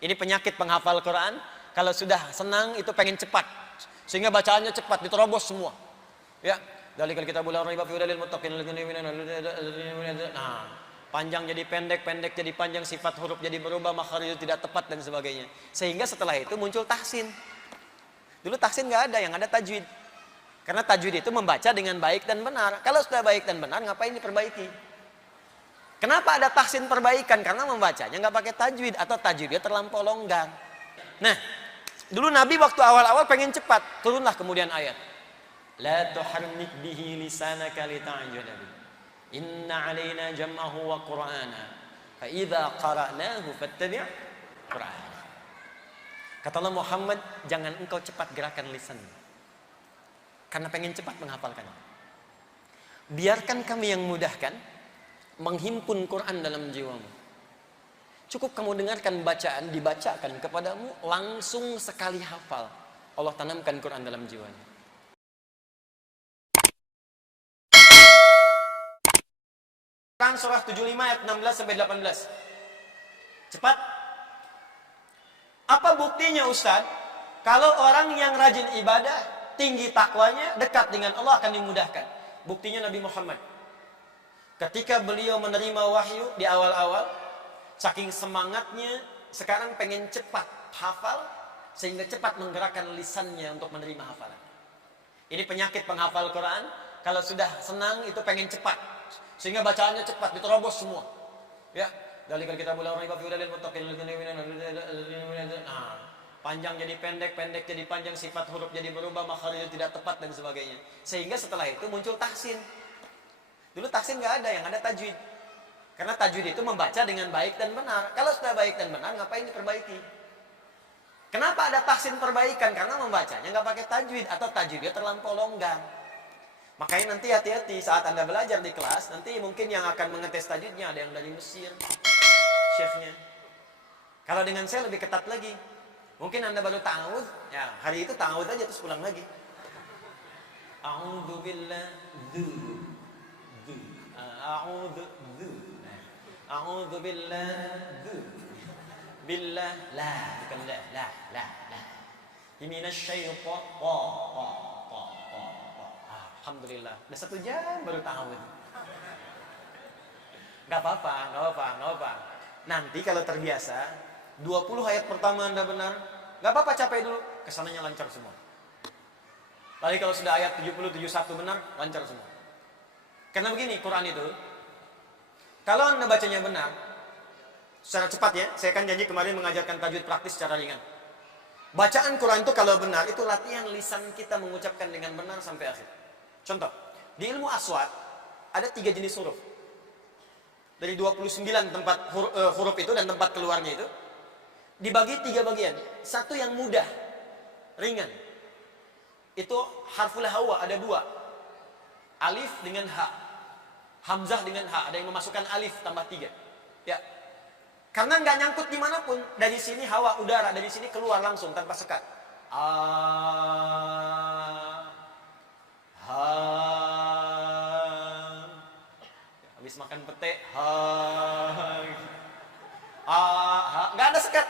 Ini penyakit penghafal Quran. Kalau sudah senang itu pengen cepat, sehingga bacaannya cepat, diterobos semua. Ya, dalikal kitabul la raiba fihi hudal lil muttaqin. Nah, panjang jadi pendek, pendek jadi panjang, sifat huruf jadi berubah, makhraj tidak tepat dan sebagainya. Sehingga setelah itu muncul tahsin. Dulu tahsin nggak ada, yang ada tajwid. Karena tajwid itu membaca dengan baik dan benar. Kalau sudah baik dan benar, ngapain diperbaiki? Kenapa ada tahsin perbaikan? Karena membacanya nggak pakai tajwid atau tajwidnya terlampau longgar. Nah, dulu Nabi waktu awal-awal pengen cepat, turunlah kemudian ayat. La tuharrik bihi lisanaka lita'jala bihi. Inna 'alaina jam'ahu wa Qur'ana. Fa idza qara'nahu fattabi' Qur'ana. Kata Allah, Muhammad, jangan engkau cepat gerakan lisan. Karena pengen cepat menghafalkannya. Biarkan kami yang mudahkan menghimpun Quran dalam jiwamu. Cukup kamu dengarkan bacaan, dibacakan kepadamu, langsung sekali hafal. Allah tanamkan Quran dalam jiwanya. Quran surah 75 ayat 16 sampai 18. Cepat. Apa buktinya Ustaz? Kalau orang yang rajin ibadah, tinggi takwanya, dekat dengan Allah akan dimudahkan. Buktinya Nabi Muhammad. Ketika beliau menerima wahyu di awal-awal, saking semangatnya, sekarang pengen cepat hafal, sehingga cepat menggerakkan lisannya untuk menerima hafalan. Ini penyakit penghafal Quran. Kalau sudah senang itu pengen cepat, sehingga bacaannya cepat, diterobos semua. Ya, dalikal kitabul la raiba fihi hudal lil muttaqin. Nah, panjang jadi pendek, pendek jadi panjang, sifat huruf jadi berubah, makhraj tidak tepat dan sebagainya. Sehingga setelah itu muncul tahsin. Dulu tahsin nggak ada, yang ada tajwid. Karena tajwid itu membaca dengan baik dan benar. Kalau sudah baik dan benar, ngapain diperbaiki? Kenapa ada tahsin perbaikan? Karena membacanya nggak pakai tajwid atau tajwidnya terlampau longgar. Makanya nanti hati-hati saat Anda belajar di kelas, nanti mungkin yang akan mengetes tajwidnya ada yang dari Mesir, chefnya. Kalau dengan saya lebih ketat lagi. Mungkin Anda baru ta'awudz, ya hari itu ta'awudz aja terus pulang lagi. A'udzu billahi A'udzu billahi billah la bukan la minasy syaitonir alhamdulillah udah 1 jam baru ta'awudz. Gak apa-apa. Nanti kalau terbiasa 20 ayat pertama Anda benar, gak apa-apa, capek dulu, kesananya lancar semua. Lalu kalau sudah ayat 70, 71 benar, lancar semua. Karena begini, Quran itu, kalau Anda bacanya benar, secara cepat ya, saya kan janji kemarin mengajarkan tajwid praktis secara ringan. Bacaan Quran itu kalau benar, itu latihan lisan kita mengucapkan dengan benar sampai akhir. Contoh, di ilmu aswad, ada 3 jenis huruf. Dari 29 tempat huruf itu dan tempat keluarnya itu, dibagi 3 bagian. Satu yang mudah, ringan. Itu harful hawa, ada 2. Alif dengan ha. Hamzah dengan ha, ada yang memasukkan alif tambah 3. Ya. Karena nggak nyangkut dimanapun. Dari sini hawa udara, dari sini keluar langsung tanpa sekat. Habis makan pete, nggak ada sekat.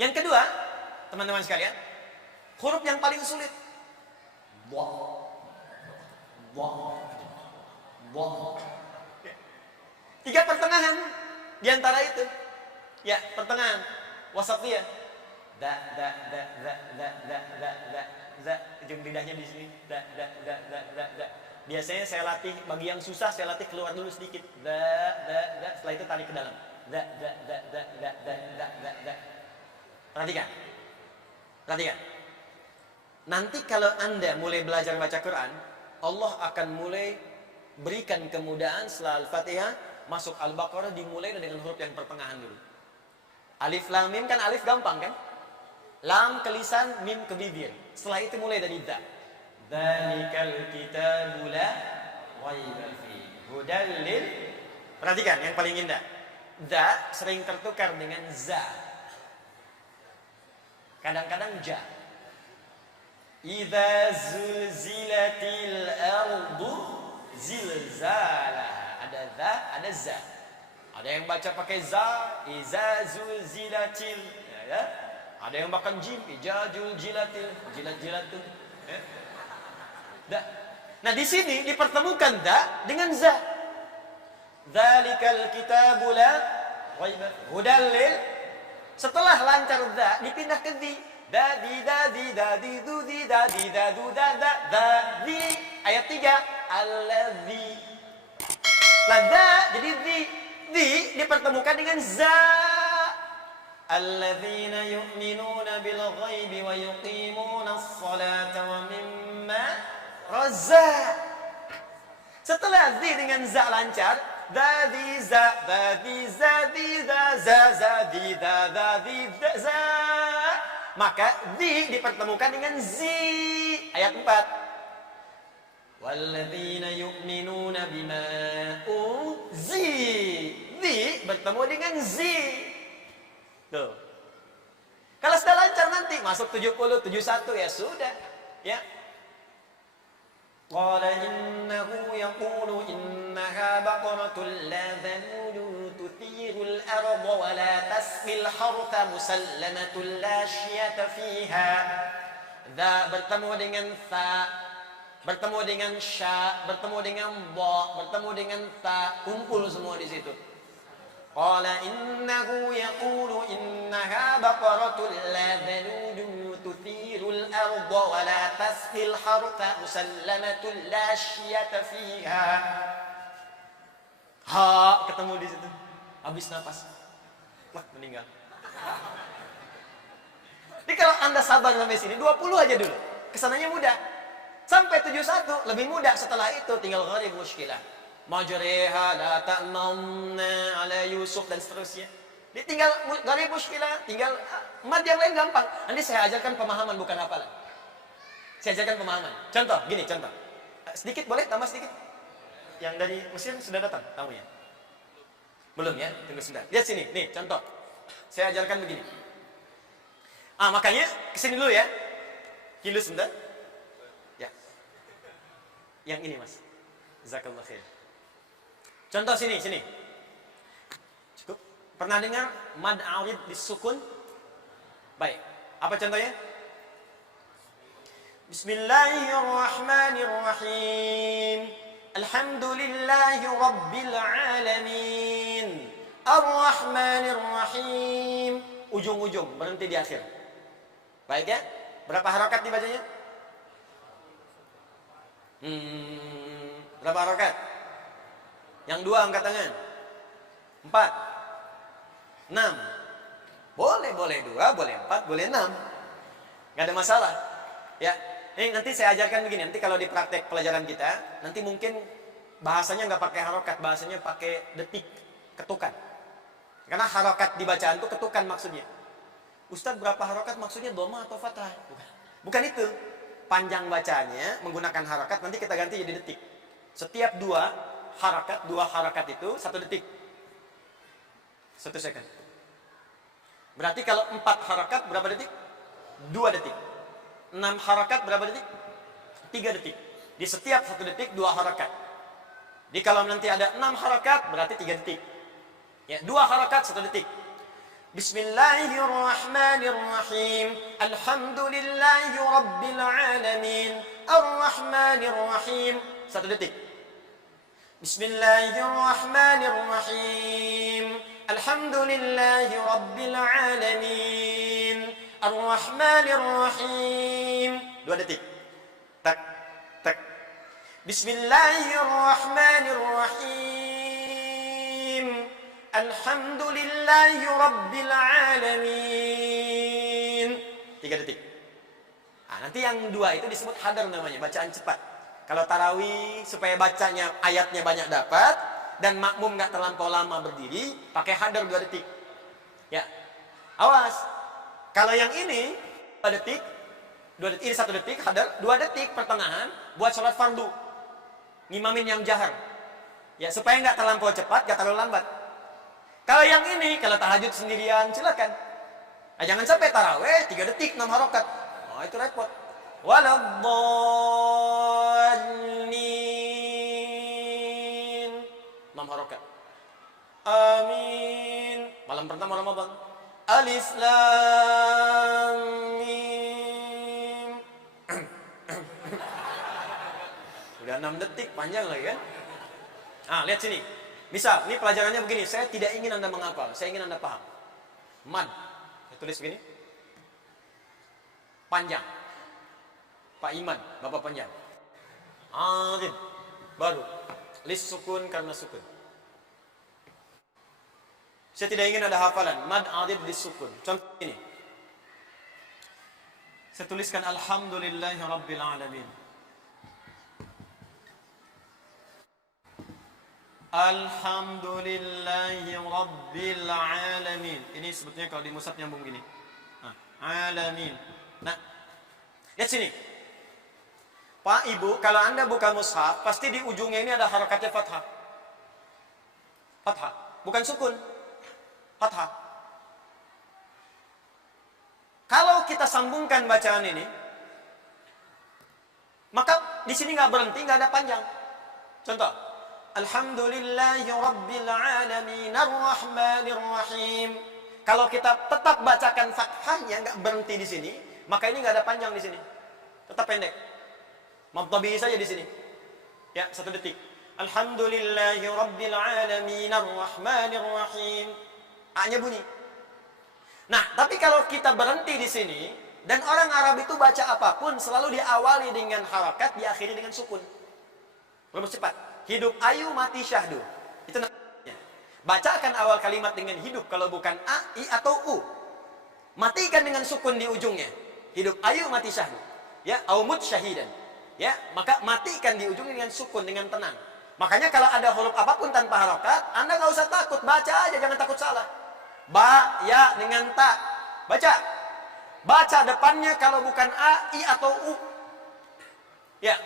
Yang kedua, teman-teman sekalian, huruf yang paling sulit. Tiga pertengahan di antara itu. Ya, pertengahan. Wasatiyah. Da. Ujung lidahnya di sini. Da. Biasanya saya latih, bagi yang susah saya latih keluar dulu sedikit. Da. Setelah itu tarik ke dalam. Da. Perhatikan. Nanti kalau Anda mulai belajar baca Quran, Allah akan mulai berikan kemudahan setelah Al-Fatihah, masuk Al-Baqarah dimulai dengan huruf yang pertengahan dulu. Alif lam mim kan alif gampang kan? Lam ke lisan, mim ke bibir. Setelah itu mulai dari da. Dzalikal kitabu la raiba fihi hudal lil. Perhatikan yang paling indah. Da sering tertukar dengan za. Kadang-kadang ja. Idza zulzilatil ardu zilzalaha. Ada za, ada za. Ada yang baca pakai za, iza zulzilatil, ya. Ada yang makan jim, ijajul jilatil, jilat-jilatun. Ya. Nah, di sini dipertemukan da dengan za. Dzalikal kitabu la raiba hudal lil. Setelah lancar za, dipindah ke di. Dadi dadi dadi dudi dadi dadu dada dadi. Ayat 3, alladzi. Ladza jadi di dipertemukan dengan za. Alladzina yu'minuna bil ghaibi wa yuqimuna as-salata wa mimma razaq. Setelah di dengan za lancar, dadi za dadi zadi da za zadi da dadi za, maka di dipertemukan dengan zi. Ayat 4. Walladzina yu'minuna bima uzi. Di bertemu dengan zi. Tuh. Kalau sudah lancar nanti masuk 70, 71 ya sudah. Ya. Qala innahu yaqulu innaha baqaratun la dhalulu tuthirul arda wa la tasqil harta musallamatun la syiyata fiha. Dha bertemu dengan tha, bertemu dengan sya, bertemu dengan ba, bertemu dengan ta, kumpul semua di situ. Qala innahu yaqulu innaha baqaratun la dhalulun tuthirul arda wa la tasqil harta musallamatun la syiyata fiha. Ha, ketemu di situ. Habis napas. Wah, meninggal. Jadi kalau Anda sabar sampai sini 20 aja dulu. Kesananya mudah. Sampai 71 lebih mudah. Setelah itu tinggal gharib muskilah. Majriha la ta'manna ala Yusuf dan seterusnya. Dia tinggal gharib muskilah, tinggal mad yang lain gampang. Nanti saya ajarkan pemahaman bukan hafalan. Saya ajarkan pemahaman. Contoh, gini contoh. Sedikit boleh tambah sedikit? Yang dari Mesir sudah datang tamunya? Belum ya? Tunggu sebentar. Lihat sini, nih contoh. Saya ajarkan begini. Makanya kesini dulu ya. Kilu sebentar. Ya. Yang ini mas. Jazakallah khair. Contoh sini, sini. Cukup. Pernah dengar mad arid disukun? Baik. Apa contohnya? Bismillahirrahmanirrahim. Alhamdulillahi rabbil alamin. Ar-Rahmanir-Rahim. Ujung-ujung, berhenti di akhir. Baik ya? Berapa harakat dibacanya? Berapa harakat? Yang dua angkat tangan. 4, 6. Boleh 2, boleh 4, boleh 6. Nggak ada masalah. Ya, ini nanti saya ajarkan begini. Nanti kalau di praktek pelajaran kita, nanti mungkin bahasanya nggak pakai harokat, bahasanya pakai detik, ketukan. Karena harokat di bacaan itu ketukan maksudnya. Ustadz berapa harokat maksudnya dhamma atau fathah? Bukan itu. Panjang bacanya menggunakan harokat, nanti kita ganti jadi detik. Setiap dua harakat itu 1 detik. 1 second. Berarti kalau 4 harakat berapa detik? 2 detik. 6 harakat berapa detik? 3 detik. Di setiap 1 detik 2 harakat. Jadi kalau nanti ada 6 harakat berarti 3 detik. Ya, 2 harakat 1 detik. Bismillahirrahmanirrahim. Alhamdulillahi rabbil alamin. Ar-Rahmanir-Rahim. 1 detik. Bismillahirrahmanirrahim. Alhamdulillahi rabbil alamin. Ar-Rahmanir-Rahim. 2 detik. Tak, tak. Bismillahirrahmanirrahim. Alhamdulillahi rabbil alamin. 3 detik. Nanti yang 2 itu disebut hadar namanya, bacaan cepat. Kalau tarawih supaya bacanya ayatnya banyak dapat dan makmum nggak terlampau lama berdiri, pakai hadar 2 detik. Ya, awas. Kalau yang ini 2 detik, 2 detik, ini 1 detik hadar, 2 detik pertengahan buat sholat fardu, ngimamin yang jahar. Ya, supaya nggak terlampau cepat, nggak terlalu lambat. Kalau yang ini, kalau tahajud sendirian, silakan. Jangan sampai tarawih 3 detik 6 harokat. Itu repot. Waladdallin. 6 harokat. Amin. Malam pertama Ramadan. Alif Lam Mim. Udah 6 detik, panjang lagi kan? Ah, lihat sini. Misal, ini pelajarannya begini. Saya tidak ingin Anda menghafal, saya ingin Anda paham. Mad. Saya tulis begini. Panjang. Pak Iman, Bapak panjang. Arin. Baru. Lis sukun karena sukun. Saya tidak ingin ada hafalan. Mad adid lis sukun. Contoh ini. Saya tuliskan Alhamdulillahi Rabbil Alamin. Alhamdulillahi Rabbil Alamin. Ini sebetulnya kalau di mushaf nyambung gini. Nah, alamin. Nah, lihat sini. Pak, Ibu, kalau Anda buka mushaf, pasti di ujungnya ini ada harakatnya fathah. Fathah, bukan sukun. Fathah. Kalau kita sambungkan bacaan ini, maka di sini nggak berhenti, nggak ada panjang. Contoh, Alhamdulillahi Rabbil Alamin Ar-Rahmanir Rahim. Kalau kita tetap bacakan fathahnya, nggak berhenti di sini, maka ini nggak ada panjang di sini, tetap pendek. Mabtabi saja di sini. Ya, 1 detik. Alhamdulillahi Rabbil Alamin Ar-Rahmanir Rahim. A-nya bunyi. Nah, tapi kalau kita berhenti di sini, dan orang Arab itu baca apapun selalu diawali dengan harakat, diakhiri dengan sukun. Rumus cepat. Hidup ayu, mati syahdu. Itu namanya. Bacakan awal kalimat dengan hidup kalau bukan a, i atau u. Matikan dengan sukun di ujungnya. Hidup ayu, mati syahdu. Ya, aumut syahidan. Ya, maka matikan di ujungnya dengan sukun, dengan tenang. Makanya kalau ada huruf apapun tanpa harokat, Anda nggak usah takut, baca aja, jangan takut salah. Ba, ya dengan ta, baca. Baca depannya kalau bukan a, i atau u. Ya,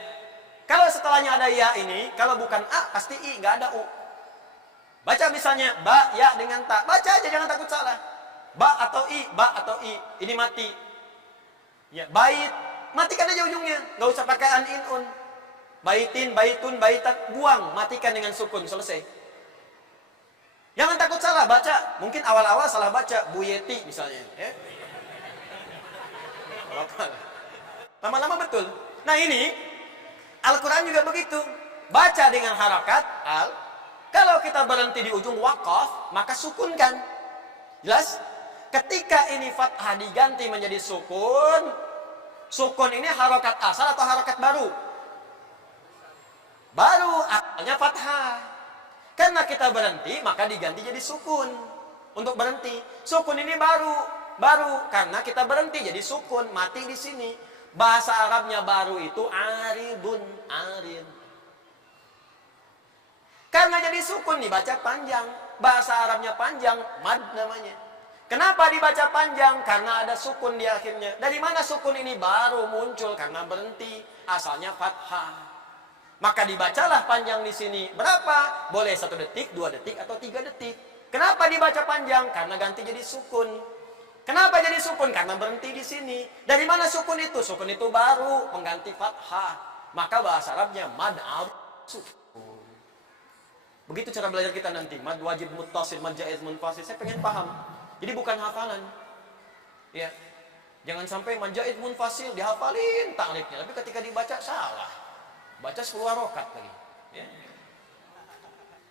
kalau setelahnya ada ya ini, kalau bukan a pasti i, nggak ada u. Baca misalnya ba, ya dengan ta, baca aja, jangan takut salah. Ba atau i, ini mati. Ya, bait. Matikan aja ujungnya, nggak usah pakai an, in, un. Baitin, baitun, baitat, buang, matikan dengan sukun, selesai. Jangan takut salah baca. Mungkin awal-awal salah baca, Bu Yeti misalnya. Ya. Lama-lama betul. Nah ini, Al-Quran juga begitu. Baca dengan harakat, al. Kalau kita berhenti di ujung waqaf, maka sukunkan. Jelas? Ketika ini fathah diganti menjadi sukun, sukun ini harokat asal atau harokat baru? Baru, asalnya fathah. Karena kita berhenti, maka diganti jadi sukun. Untuk berhenti. Sukun ini baru. Karena kita berhenti, jadi sukun. Mati di sini. Bahasa Arabnya baru itu aridun. Arid. Karena jadi sukun, dibaca panjang. Bahasa Arabnya panjang, mad namanya. Kenapa dibaca panjang? Karena ada sukun di akhirnya. Dari mana sukun ini baru muncul? Karena berhenti. Asalnya fathah. Maka dibacalah panjang di sini. Berapa? Boleh 1 detik, 2 detik, atau 3 detik. Kenapa dibaca panjang? Karena ganti jadi sukun. Kenapa jadi sukun? Karena berhenti di sini. Dari mana sukun itu? Sukun itu baru, pengganti fathah. Maka bahasa Arabnya mad al sukun. Begitu cara belajar kita nanti. Mad wajib muttasil, mad jaiz munfasil. Saya pengen paham. Jadi bukan hafalan. Ya. Jangan sampai manjait munfasil dihafalin taklifnya, tapi ketika dibaca salah. Baca 10 rakaat lagi. Ya.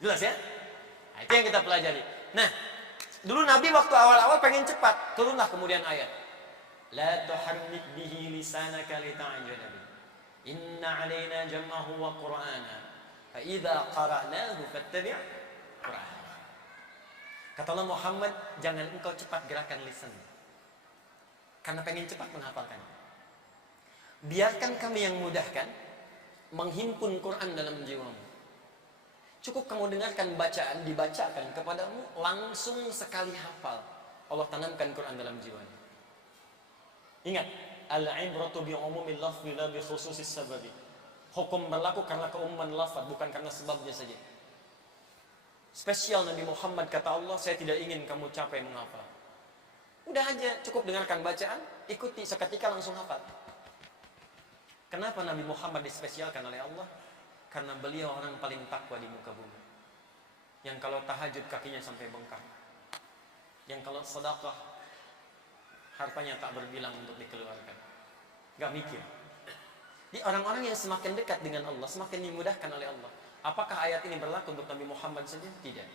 Jelas ya? Nah, itu yang kita pelajari. Nah, dulu Nabi waktu awal-awal pengen cepat, turunlah kemudian ayat. La tuharrik bihi lisanaka lita'jala bihi. Inna 'alaina jam'ahu wa qur'ana. Fa idza qara'nahu fattabi' qur'ana. Kata Allah Muhammad, jangan engkau cepat gerakan lisan. Karena pengen cepat menghafalkan. Biarkan kami yang mudahkan menghimpun Quran dalam jiwamu. Cukup kamu dengarkan bacaan, dibacakan kepadamu, langsung sekali hafal. Allah tanamkan Quran dalam jiwamu. Ingat, al-ibratu bi'umumil lafzi la bi khususis sababi. Hukum berlaku karena keumuman lafaz, bukan karena sebabnya saja. Spesial Nabi Muhammad, kata Allah, saya tidak ingin kamu capek menghafal. Udah aja, cukup dengarkan bacaan, ikuti, seketika langsung hafal. Kenapa Nabi Muhammad dispesialkan oleh Allah? Karena beliau orang paling takwa di muka bumi. Yang kalau tahajud kakinya sampai bengkak. Yang kalau sedekah hartanya tak berbilang untuk dikeluarkan. Gak mikir. Di orang-orang yang semakin dekat dengan Allah, semakin dimudahkan oleh Allah. Apakah ayat ini berlaku untuk Nabi Muhammad saja? Tidak.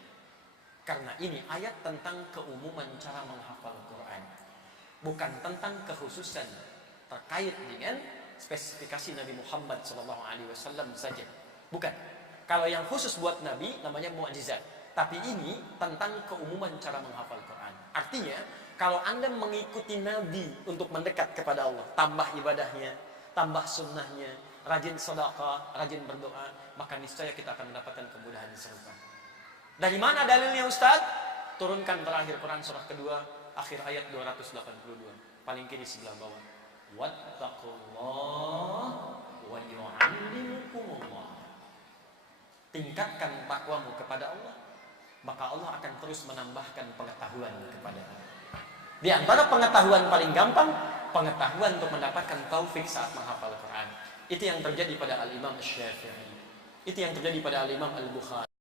Karena ini ayat tentang keumuman cara menghafal Quran. Bukan tentang kekhususan terkait dengan spesifikasi Nabi Muhammad SAW saja. Bukan. Kalau yang khusus buat Nabi namanya mukjizat. Tapi ini tentang keumuman cara menghafal Quran. Artinya, kalau Anda mengikuti Nabi untuk mendekat kepada Allah, tambah ibadahnya, tambah sunnahnya, rajin sedekah, rajin berdoa, maka niscaya kita akan mendapatkan kemudahan serupa. Dari mana dalilnya Ustaz? Turunkan terakhir Quran surah kedua, akhir ayat 282, paling kiri sebelah bawah. Wattaqullah wa yu'allimukumullah. Tingkatkan takwamu kepada Allah, maka Allah akan terus menambahkan pengetahuan kepada Anda. Di antara pengetahuan paling gampang, pengetahuan untuk mendapatkan taufik saat menghafal Quran. Itu yang terjadi pada Al-Imam Syafi'i. Itu yang terjadi pada Al-Imam Al-Bukhari.